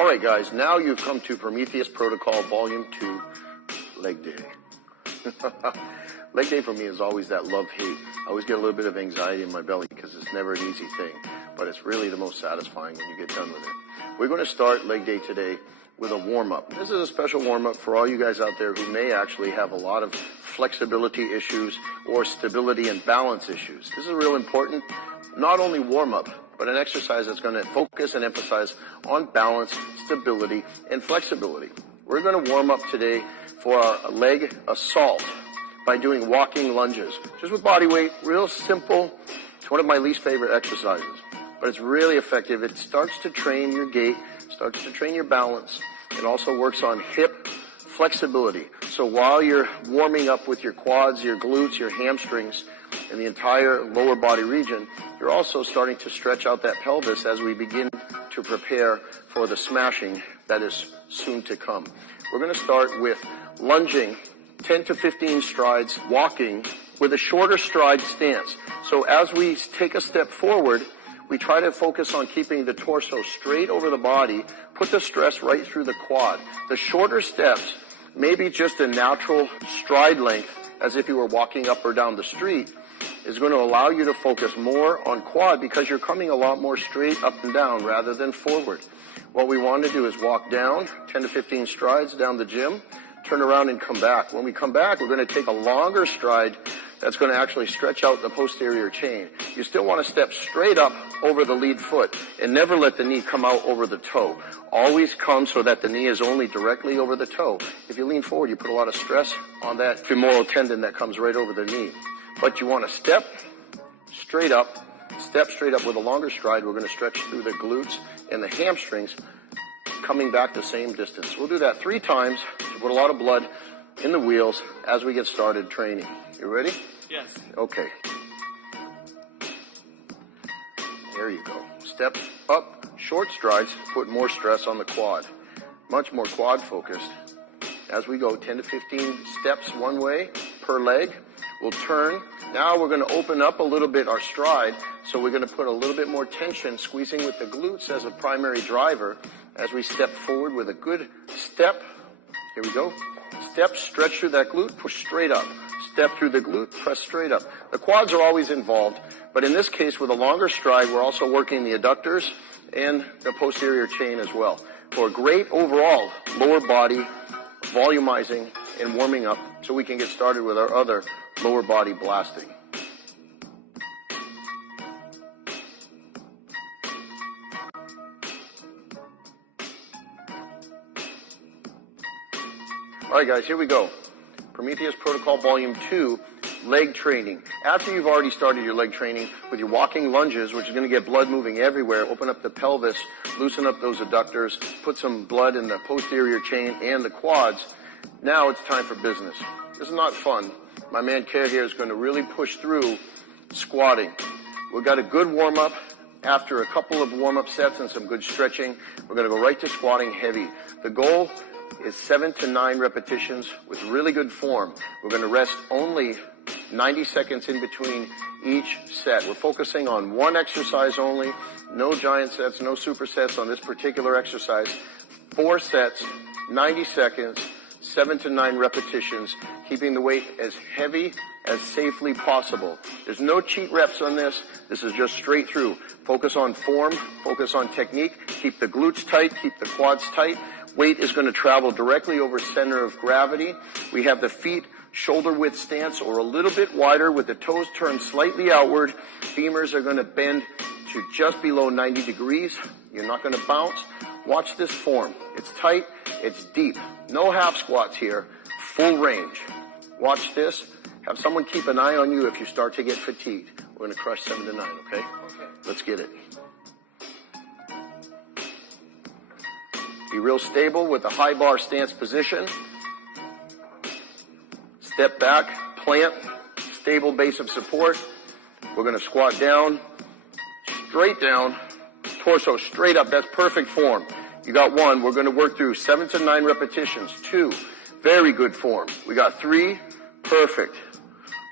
All right, guys, now you've come to Prometheus Protocol Volume 2, Leg Day. Leg day for me is always that love-hate. I always get a little bit of anxiety in my belly because it's never an easy thing, but it's really the most satisfying when you get done with it. We're going to start leg day today with a warm-up. This is a special warm-up for all you guys out there who may actually have a lot of flexibility issues or stability and balance issues. This is real important, not only warm-up, but an exercise that's going to focus and emphasize on balance, stability, and flexibility. We're going to warm up today for our leg assault by doing walking lunges. Just with body weight, real simple. It's one of my least favorite exercises, but it's really effective. It starts to train your gait, starts to train your balance. It also works on hip flexibility. So while you're warming up with your quads, your glutes, your hamstrings, and the entire lower body region, you're also starting to stretch out that pelvis as we begin to prepare for the smashing that is soon to come. We're going to start with lunging 10 to 15 strides, walking with a shorter stride stance. So as we take a step forward, we try to focus on keeping the torso straight over the body, put the stress right through the quad. The shorter steps may be just a natural stride length, as if you were walking up or down the street, is going to allow you to focus more on quad because you're coming a lot more straight up and down rather than forward. What we want to do is walk down 10 to 15 strides down the gym, turn around and come back. When we come back, we're going to take a longer stride that's going to actually stretch out the posterior chain. You still want to step straight up over the lead foot and never let the knee come out over the toe. Always come so that the knee is only directly over the toe. If you lean forward, you put a lot of stress on that femoral tendon that comes right over the knee. But you want to step straight up with a longer stride. We're going to stretch through the glutes and the hamstrings, coming back the same distance. We'll do that 3 times to put a lot of blood in the wheels as we get started training. You ready? Yes. Okay. There you go. Step up, short strides, put more stress on the quad. Much more quad focused. As we go 10 to 15 steps one way per leg, we'll turn. Now we're going to open up a little bit our stride, so we're going to put a little bit more tension, squeezing with the glutes as a primary driver as we step forward with a good step. Here we go. Step, stretch through that glute, push straight up. Step through the glute, press straight up. The quads are always involved, but in this case, with a longer stride, we're also working the adductors and the posterior chain as well. For a great overall lower body volumizing and warming up so we can get started with our other lower body blasting. All right, guys, here we go. Prometheus Protocol Volume 2, leg training. After you've already started your leg training with your walking lunges, which is going to get blood moving everywhere, open up the pelvis, loosen up those adductors, put some blood in the posterior chain and the quads. Now it's time for business. This is not fun. My man Kerr here is going to really push through squatting. We've got a good warm-up. After a couple of warm-up sets and some good stretching, we're going to go right to squatting heavy. The goal is 7 to 9 repetitions with really good form. We're going to rest only 90 seconds in between each set. We're focusing on one exercise only. No giant sets, no supersets on this particular exercise. 4 sets, 90 seconds, 7 to 9 repetitions, keeping the weight as heavy as safely possible. There's no cheat reps on this. This is just straight through. Focus on form, focus on technique, keep the glutes tight, keep the quads tight. Weight is going to travel directly over center of gravity. We have the feet shoulder width stance or a little bit wider with the toes turned slightly outward. Femurs are going to bend to just below 90 degrees. You're not going to bounce. Watch this form. It's tight. It's deep. No half squats here. Full range. Watch this. Have someone keep an eye on you if you start to get fatigued. We're going to crush 7 to 9, okay? Okay. Let's get it. Be real stable with the high bar stance position. Step back, plant, stable base of support. We're going to squat down, straight down, torso straight up. That's perfect form. You got 1. We're going to work through 7 to 9 repetitions. 2, very good form. We got 3, perfect.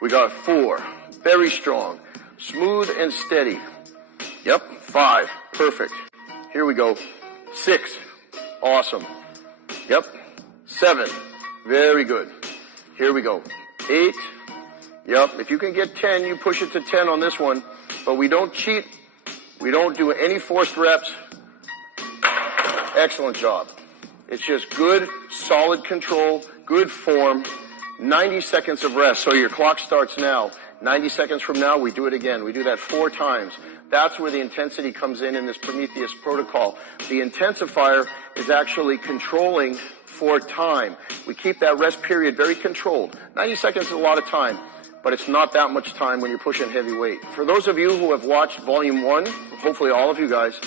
We got 4, very strong. Smooth and steady. Yep, 5, perfect. Here we go. 6, Awesome. Yep. 7. Very good. Here we go. 8. Yep. If you can get 10, you push it to 10 on this one. But we don't cheat. We don't do any forced reps. Excellent job. It's just good, solid control, good form. 90 seconds of rest. So your clock starts now. 90 seconds from now, we do it again. We do that 4 times. That's where the intensity comes in this Prometheus protocol. The intensifier is actually controlling for time. We keep that rest period very controlled. 90 seconds is a lot of time, but it's not that much time when you're pushing heavy weight. For those of you who have watched Volume 1, hopefully all of you guys,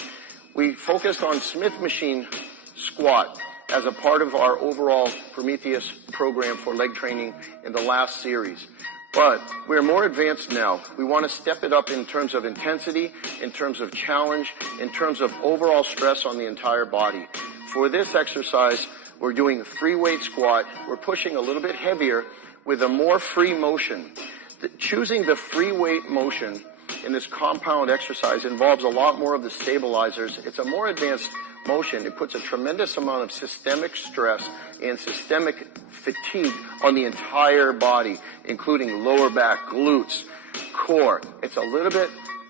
we focused on Smith machine squat as a part of our overall Prometheus program for leg training in the last series. But we're more advanced now. We want to step it up in terms of intensity, in terms of challenge, in terms of overall stress on the entire body. For this exercise, we're doing a free weight squat. We're pushing a little bit heavier with a more free motion. Choosing the free weight motion in this compound exercise involves a lot more of the stabilizers. It's a more advanced motion. It puts a tremendous amount of systemic stress and systemic fatigue on the entire body, including lower back, glutes, core. It's a little bit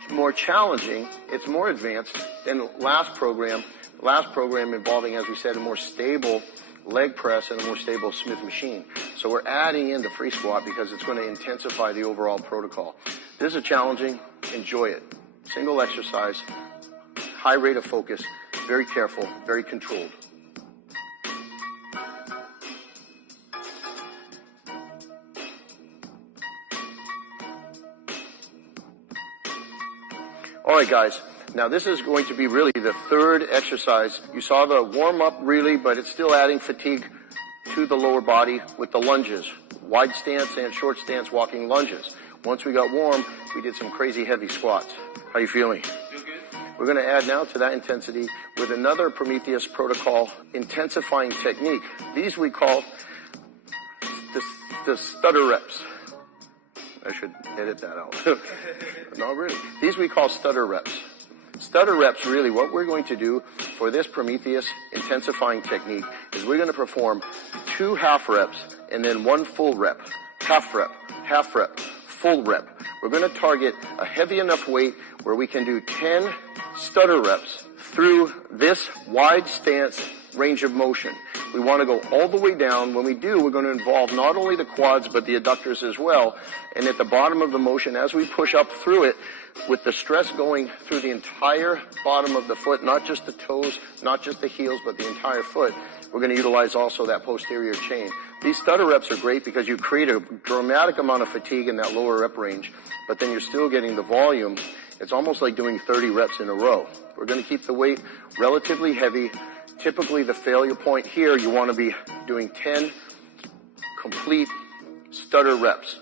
more challenging. It's more advanced than the last program. Last program involving, as we said, a more stable leg press and a more stable Smith machine. So we're adding in the free squat because it's going to intensify the overall protocol. This is challenging. Enjoy it. Single exercise, high rate of focus, very careful, very controlled. All right, guys. Now, this is going to be really the third exercise. You saw the warm-up, really, but it's still adding fatigue to the lower body with the lunges. Wide stance and short stance walking lunges. Once we got warm, we did some crazy heavy squats. How you feeling? Feel good. We're going to add now to that intensity with another Prometheus protocol intensifying technique. These we call the stutter reps. I should edit that out. No, really. These we call stutter reps. Stutter reps, really, what we're going to do for this Prometheus intensifying technique is we're going to perform 2 half reps and then 1 full rep. Half rep, full rep. We're going to target a heavy enough weight where we can do 10 stutter reps through this wide stance range of motion. We want to go all the way down. When we do, we're going to involve not only the quads but the adductors as well. And at the bottom of the motion, as we push up through it, with the stress going through the entire bottom of the foot, not just the toes, not just the heels, but the entire foot, we're going to utilize also that posterior chain. These stutter reps are great because you create a dramatic amount of fatigue in that lower rep range, but then you're still getting the volume. It's almost like doing 30 reps in a row. We're going to keep the weight relatively heavy. Typically, the failure point here, you want to be doing 10 complete stutter reps.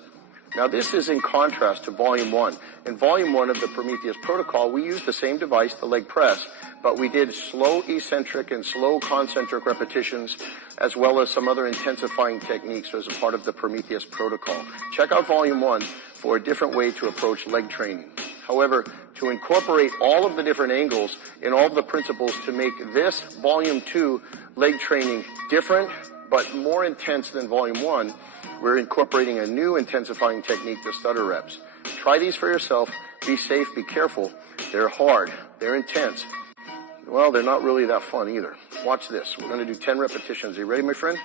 Now, this is in contrast to Volume 1. In Volume 1 of the Prometheus protocol, we used the same device, the leg press, but we did slow eccentric and slow concentric repetitions, as well as some other intensifying techniques as a part of the Prometheus protocol. Check out Volume 1 for a different way to approach leg training. However, to incorporate all of the different angles and all of the principles to make this Volume 2 leg training different but more intense than Volume 1, we're incorporating a new intensifying technique, the stutter reps. Try these for yourself. Be safe, be careful. They're hard. They're intense. Well, they're not really that fun either. Watch this. We're going to do 10 repetitions. Are you ready, my friend?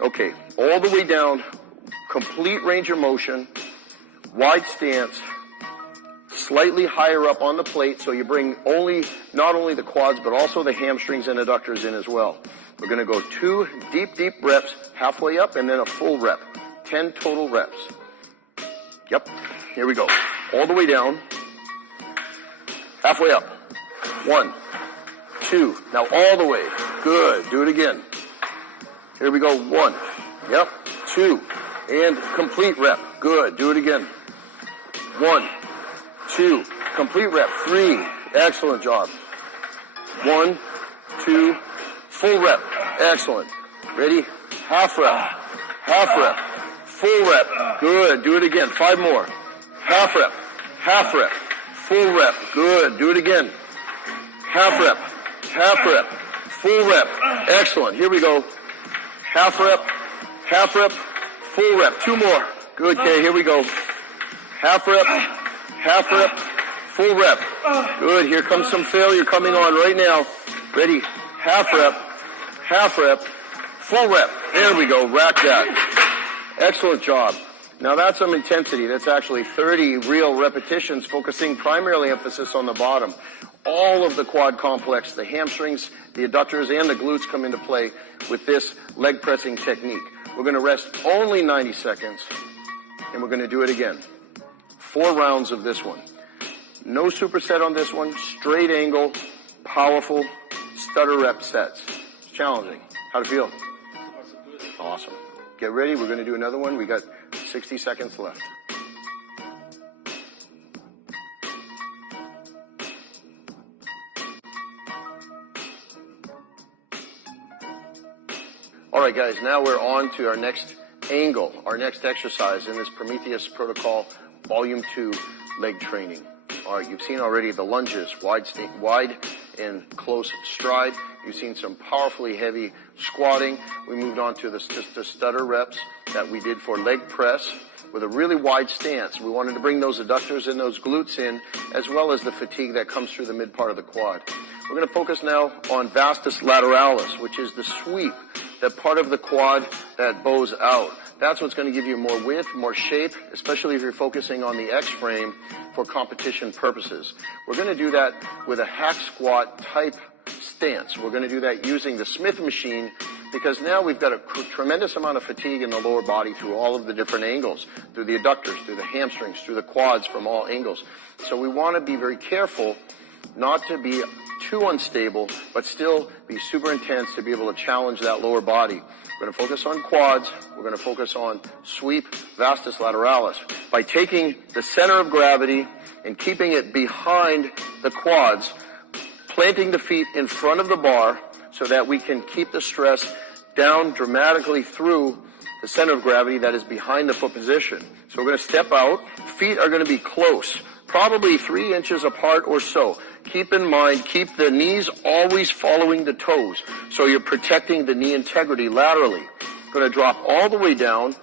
Okay. All the way down, complete range of motion, wide stance, slightly higher up on the plate, so you bring not only the quads, but also the hamstrings and adductors in as well. We're going to go 2 deep reps, halfway up, and then a full rep. 10 total reps. Yep. Here we go. All the way down. Halfway up. 1, 2. Now all the way. Good. Do it again. Here we go. 1. Yep. 2. And complete rep. Good. Do it again. 1, 2. Complete rep. 3. Excellent job. 1, 2. Full rep. Excellent. Ready? Half rep. Half rep. Full rep. Good. Do it again. 5 more. Half rep. Half rep. Full rep. Good. Do it again. Half rep. Half rep. full rep. Excellent. Here we go. Half rep, full rep. 2 more. Good, okay, here we go. Half rep, full rep. Good, here comes some failure coming on right now. Ready, half rep, full rep. There we go, rack that. Excellent job. Now that's some intensity. That's actually 30 real repetitions, focusing primarily emphasis on the bottom. All of the quad complex, the hamstrings, the adductors, and the glutes come into play with this leg pressing technique. We're going to rest only 90 seconds, and we're going to do it again. 4 rounds of this one. No superset on this one. Straight angle, powerful, stutter rep sets. It's challenging. How'd it feel? Awesome. Get ready. We're going to do another one. We got 60 seconds left. All right, guys, now we're on to our next angle, our next exercise in this Prometheus Protocol Volume 2 leg training. All right, you've seen already the lunges, wide and close stride. You've seen some powerfully heavy squatting. We moved on to the stutter reps that we did for leg press with a really wide stance. We wanted to bring those adductors and those glutes in, as well as the fatigue that comes through the mid part of the quad. We're going to focus now on vastus lateralis, which is the sweep, that part of the quad that bows out. That's what's going to give you more width, more shape, especially if you're focusing on the X frame for competition purposes. We're going to do that with a hack squat type stance. We're going to do that using the Smith machine, because now we've got a tremendous amount of fatigue in the lower body through all of the different angles, through the adductors, through the hamstrings, through the quads from all angles. So we want to be very careful not to be too unstable, but still be super intense to be able to challenge that lower body. We're going to focus on quads. We're going to focus on sweep, vastus lateralis. By taking the center of gravity and keeping it behind the quads, planting the feet in front of the bar so that we can keep the stress down dramatically through the center of gravity that is behind the foot position. So we're going to step out. Feet are going to be close, probably 3 inches apart or so. Keep in mind, keep the knees always following the toes, so you're protecting the knee integrity laterally. Going to drop all the way down,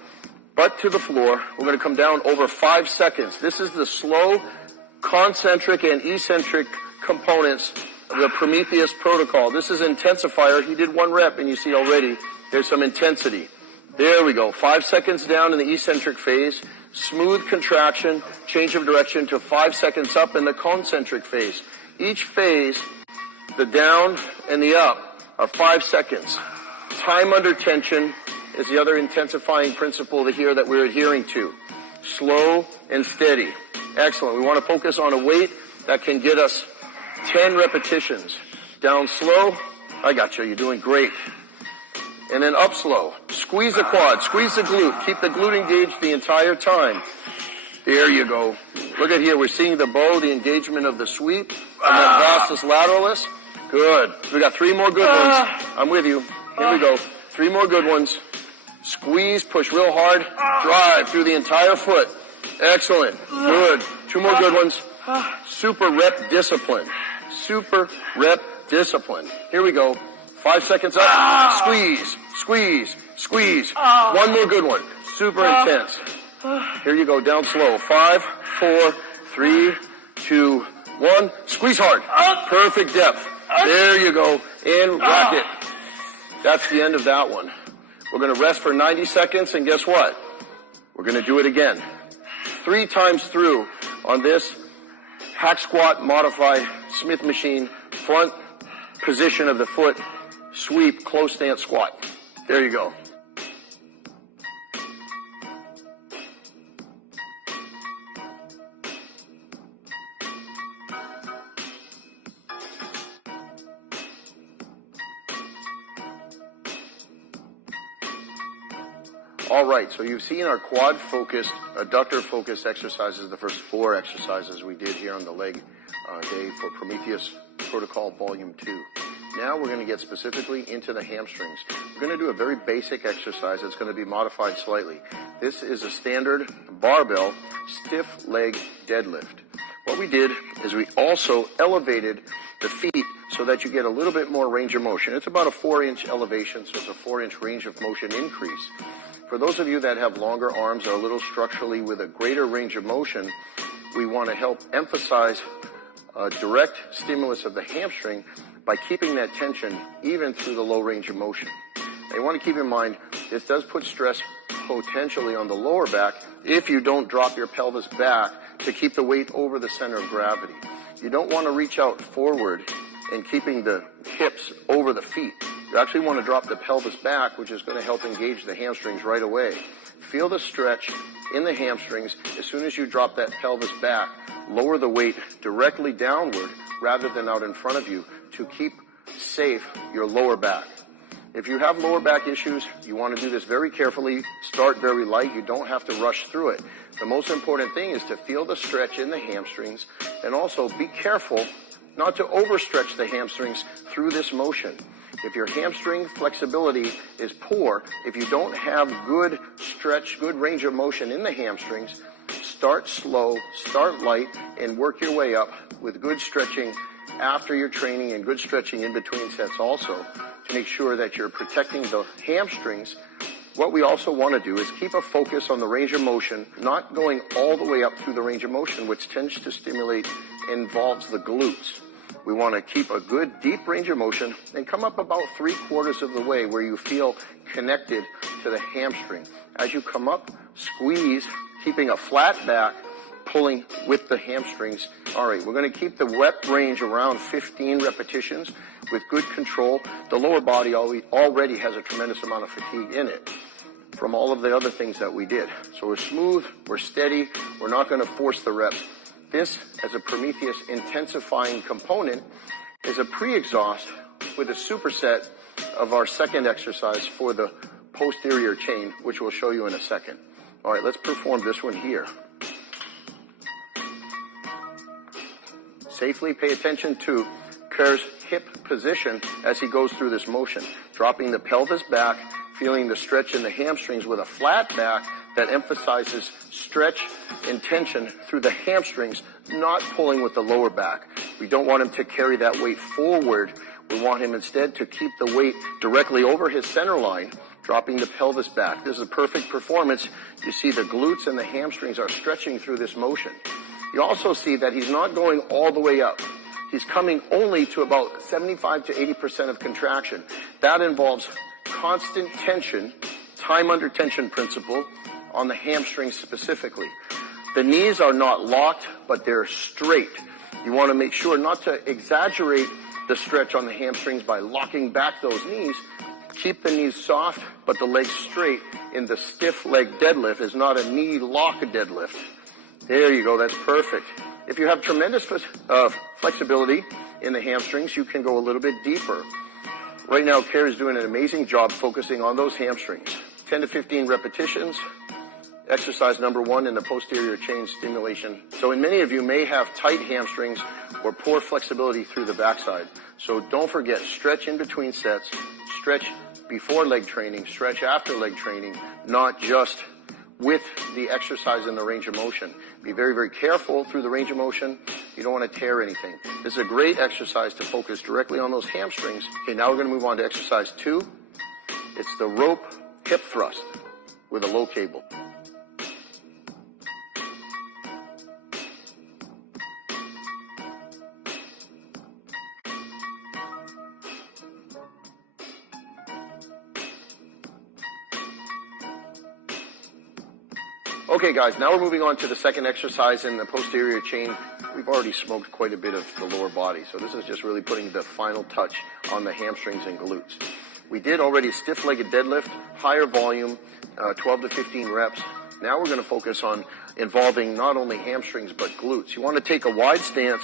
butt to the floor. We're going to come down over 5 seconds. This is the slow, concentric, and eccentric components of the Prometheus Protocol. This is intensifier. He did 1 rep, and you see already there's some intensity. There we go. 5 seconds down in the eccentric phase. Smooth contraction, change of direction to 5 seconds up in the concentric phase. Each phase, the down and the up, are 5 seconds. Time under tension is the other intensifying principle here that we're adhering to. Slow and steady. Excellent. We want to focus on a weight that can get us 10 repetitions. Down slow. I got you. You're doing great. And then up slow. Squeeze the quad. Squeeze the glute. Keep the glute engaged the entire time. There you go. Look at here. We're seeing the bow, the engagement of the sweep, and then vastus lateralis. Good. We got 3 more good ones. I'm with you. Here we go. 3 more good ones. Squeeze, push real hard, drive through the entire foot. Excellent. Good. 2 more good ones. Super rep discipline. Super rep discipline. Here we go. 5 seconds up. Squeeze, squeeze, squeeze. 1 more good one. Super intense. Here you go. Down slow. 5, 4, 3, 2, 1. Squeeze hard. Perfect depth. There you go. And rack it. That's the end of that one. We're going to rest for 90 seconds, and guess what? We're going to do it again. 3 times through on this hack squat modified Smith machine, front position of the foot, sweep, close stance squat. There you go. All right, so you've seen our quad-focused, adductor-focused exercises, the first 4 exercises we did here on the leg day for Prometheus Protocol Volume 2. Now we're going to get specifically into the hamstrings. We're going to do a very basic exercise that's going to be modified slightly. This is a standard barbell stiff leg deadlift. What we did is we also elevated the feet so that you get a little bit more range of motion. It's about a 4-inch elevation, so it's a 4-inch range of motion increase. For those of you that have longer arms or a little structurally with a greater range of motion, we want to help emphasize a direct stimulus of the hamstring by keeping that tension even through the low range of motion. Now you want to keep in mind, this does put stress potentially on the lower back if you don't drop your pelvis back to keep the weight over the center of gravity. You don't want to reach out forward and keeping the hips over the feet. You actually want to drop the pelvis back, which is going to help engage the hamstrings right away. Feel the stretch in the hamstrings. As soon as you drop that pelvis back, lower the weight directly downward rather than out in front of you to keep safe your lower back. If you have lower back issues, you want to do this very carefully. Start very light. You don't have to rush through it. The most important thing is to feel the stretch in the hamstrings, and also be careful not to overstretch the hamstrings through this motion. If your hamstring flexibility is poor, if you don't have good stretch, good range of motion in the hamstrings, start slow, start light, and work your way up with good stretching after your training and good stretching in between sets also to make sure that you're protecting the hamstrings. What we also want to do is keep a focus on the range of motion, not going all the way up through the range of motion, which tends to stimulate, involves the glutes. We want to keep a good deep range of motion and come up about 3/4 of the way where you feel connected to the hamstring. As you come up, squeeze, keeping a flat back, pulling with the hamstrings. All right, we're going to keep the rep range around 15 repetitions with good control. The lower body already has a tremendous amount of fatigue in it from all of the other things that we did. So we're smooth, we're steady, we're not going to force the reps. This, as a Prometheus intensifying component, is a pre-exhaust with a superset of our second exercise for the posterior chain, which we'll show you in a second. All right, let's perform this one here. Safely pay attention to Kerr's hip position as he goes through this motion, dropping the pelvis back, feeling the stretch in the hamstrings with a flat back that emphasizes stretch and tension through the hamstrings, not pulling with the lower back. We don't want him to carry that weight forward. We want him instead to keep the weight directly over his center line, dropping the pelvis back. This is a perfect performance. You see the glutes and the hamstrings are stretching through this motion. You also see that he's not going all the way up. He's coming only to about 75 to 80% of contraction. That involves constant tension, time under tension principle, on the hamstrings specifically. The knees are not locked, but they're straight. You want to make sure not to exaggerate the stretch on the hamstrings by locking back those knees. Keep the knees soft, but the legs straight. In the stiff leg deadlift is not a knee lock deadlift. There you go, that's perfect. If you have tremendous flexibility in the hamstrings, you can go a little bit deeper. Right now, Kerr is doing an amazing job focusing on those hamstrings. 10 to 15 repetitions. Exercise number 1 in the posterior chain stimulation. So many of you may have tight hamstrings or poor flexibility through the backside. So don't forget, stretch in between sets, stretch before leg training, stretch after leg training, not just with the exercise in the range of motion. Be very, very careful through the range of motion. You don't want to tear anything. This is a great exercise to focus directly on those hamstrings. Okay, now we're going to move on to exercise 2. It's the rope hip thrust with a low cable. Okay guys, now we're moving on to the second exercise in the posterior chain. We've already smoked quite a bit of the lower body, so this is just really putting the final touch on the hamstrings and glutes. We did already stiff-legged deadlift, higher volume, 12 to 15 reps. Now we're going to focus on involving not only hamstrings but glutes. You want to take a wide stance.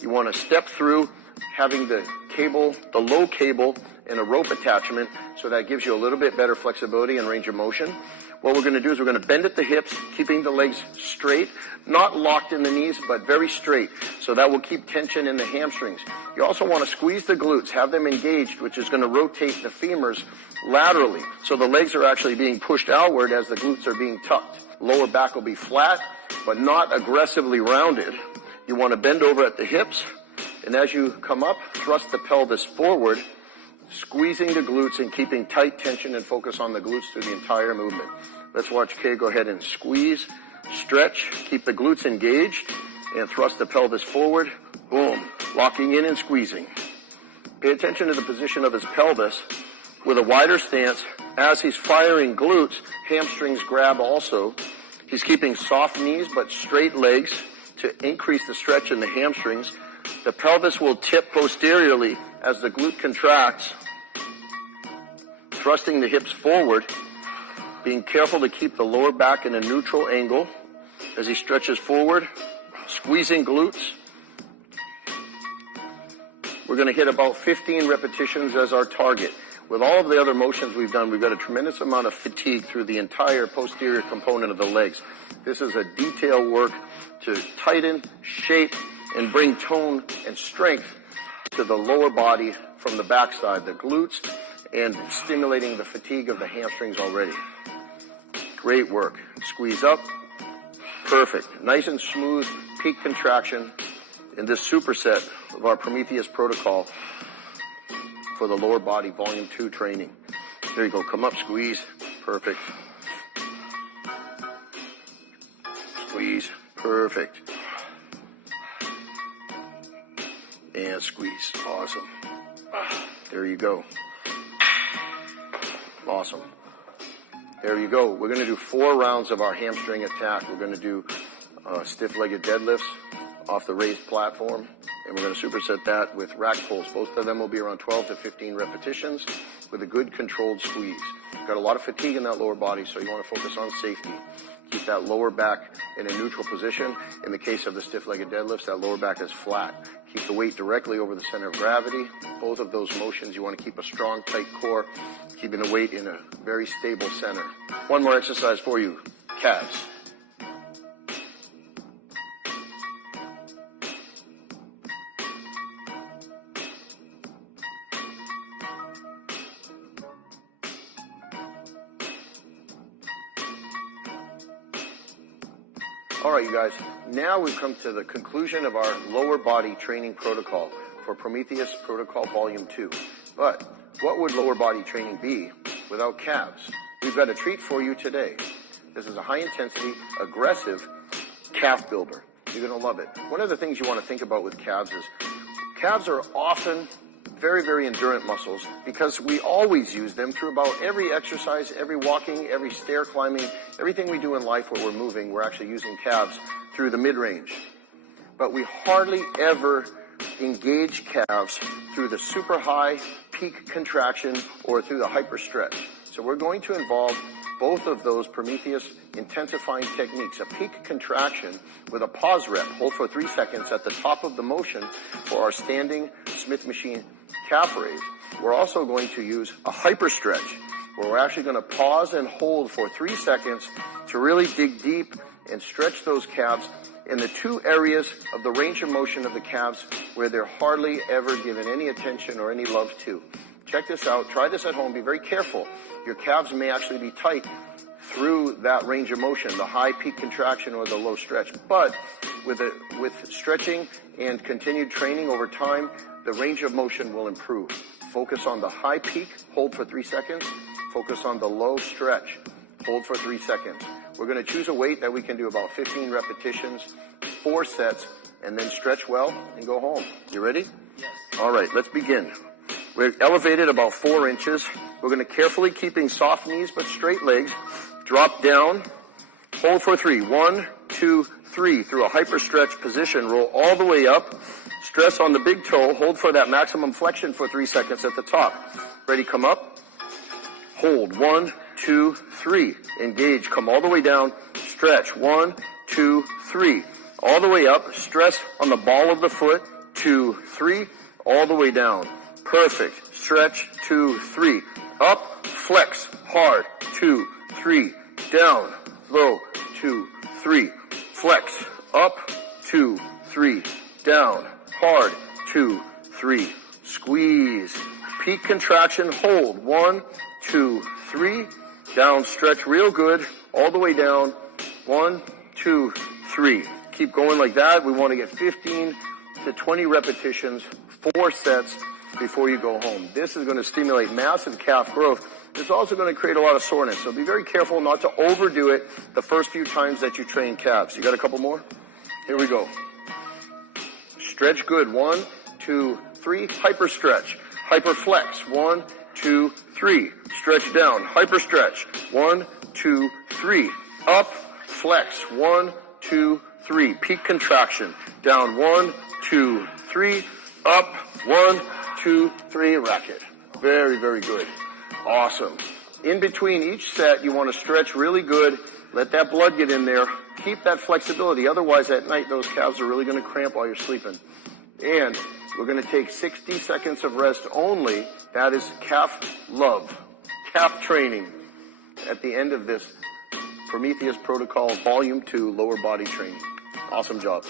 You want to step through having the cable, the low cable, and a rope attachment, so that gives you a little bit better flexibility and range of motion. What we're going to do is we're going to bend at the hips, keeping the legs straight, not locked in the knees, but very straight. So that will keep tension in the hamstrings. You also want to squeeze the glutes, have them engaged, which is going to rotate the femurs laterally. So the legs are actually being pushed outward as the glutes are being tucked. Lower back will be flat, but not aggressively rounded. You want to bend over at the hips, and as you come up, thrust the pelvis forward, squeezing the glutes and keeping tight tension and focus on the glutes through the entire movement. Let's watch Kay go ahead and squeeze, stretch, keep the glutes engaged, and thrust the pelvis forward. Boom. Locking in and squeezing. Pay attention to the position of his pelvis with a wider stance. As he's firing glutes, hamstrings grab also. He's keeping soft knees but straight legs to increase the stretch in the hamstrings. The pelvis will tip posteriorly as the glute contracts, thrusting the hips forward, being careful to keep the lower back in a neutral angle as he stretches forward, squeezing glutes. We're going to hit about 15 repetitions as our target. With all of the other motions we've done, we've got a tremendous amount of fatigue through the entire posterior component of the legs. This is a detail work to tighten, shape, and bring tone and strength to the lower body from the backside, the glutes, and stimulating the fatigue of the hamstrings already. Great work. Squeeze up. Perfect. Nice and smooth peak contraction in this superset of our Prometheus protocol for the lower body volume 2 training. There you go. Come up, squeeze. Perfect. Squeeze. Perfect. And squeeze. Awesome. There you go. Awesome. There you go. We're going to do 4 rounds of our hamstring attack. We're going to do stiff-legged deadlifts off the raised platform, and we're going to superset that with rack pulls. Both of them will be around 12 to 15 repetitions with a good controlled squeeze. Got a lot of fatigue in that lower body, so you want to focus on safety. Keep that lower back in a neutral position. In the case of the stiff-legged deadlifts, that lower back is flat. Keep the weight directly over the center of gravity. Both of those motions, you want to keep a strong, tight core, keeping the weight in a very stable center. One more exercise for you, calves. All right, you guys, now we've come to the conclusion of our lower body training protocol for Prometheus Protocol Volume 2. But what would lower body training be without calves? We've got a treat for you today. This is a high-intensity, aggressive calf builder. You're going to love it. One of the things you want to think about with calves is calves are often very, very endurant muscles because we always use them through about every exercise, every walking, every stair climbing, everything we do in life where we're moving, we're actually using calves through the mid-range. But we hardly ever engage calves through the super high peak contraction or through the hyper stretch. So we're going to involve both of those Prometheus intensifying techniques, a peak contraction with a pause rep, hold for 3 seconds at the top of the motion for our standing Smith machine calf raise. We're also going to use a hyper stretch where we're actually going to pause and hold for 3 seconds to really dig deep and stretch those calves in the 2 areas of the range of motion of the calves where they're hardly ever given any attention or any love to. Check this out. Try this at home. Be very careful. Your calves may actually be tight through that range of motion, the high peak contraction or the low stretch. But with stretching and continued training over time, the range of motion will improve. Focus on the high peak, hold for 3 seconds. Focus on the low stretch, hold for 3 seconds. We're going to choose a weight that we can do about 15 repetitions, 4 sets, and then stretch well and go home. You ready? Yes. All right, let's begin. We're elevated about 4 inches. We're going to carefully, keeping soft knees but straight legs, drop down, hold for 3. 1, 2, 3. Through a hyper stretch position, roll all the way up. Stress on the big toe. Hold for that maximum flexion for 3 seconds at the top. Ready, come up. Hold. 1, 2, 3. Engage. Come all the way down. Stretch. 1, 2, 3. All the way up. Stress on the ball of the foot. 2, 3. All the way down. Perfect. Stretch. 2, 3. Up. Flex. Hard. 2, 3. Down. Low. 2, 3. Flex. Up. 2, 3. Down. Hard. 2, 3. Squeeze. Peak contraction. Hold. 1, 2, 3. Down. Stretch real good. All the way down. 1, 2, 3. Keep going like that. We want to get 15 to 20 repetitions, 4 sets before you go home. This is going to stimulate massive calf growth. It's also going to create a lot of soreness. So be very careful not to overdo it the first few times that you train calves. You got a couple more? Here we go. Stretch good. 1, 2, 3. Hyper stretch. Hyper flex. 1, 2, 3. Stretch down. Hyper stretch. 1, 2, 3. Up. Flex. 1, 2, 3. Peak contraction. Down. 1, 2, 3. Up. 1, 2, 3. Racket. Very, very good. Awesome. In between each set, you want to stretch really good. Let that blood get in there. Keep that flexibility. Otherwise, at night, those calves are really going to cramp while you're sleeping. And we're going to take 60 seconds of rest only. That is calf love, calf training at the end of this Prometheus Protocol Volume 2 lower body training. Awesome job.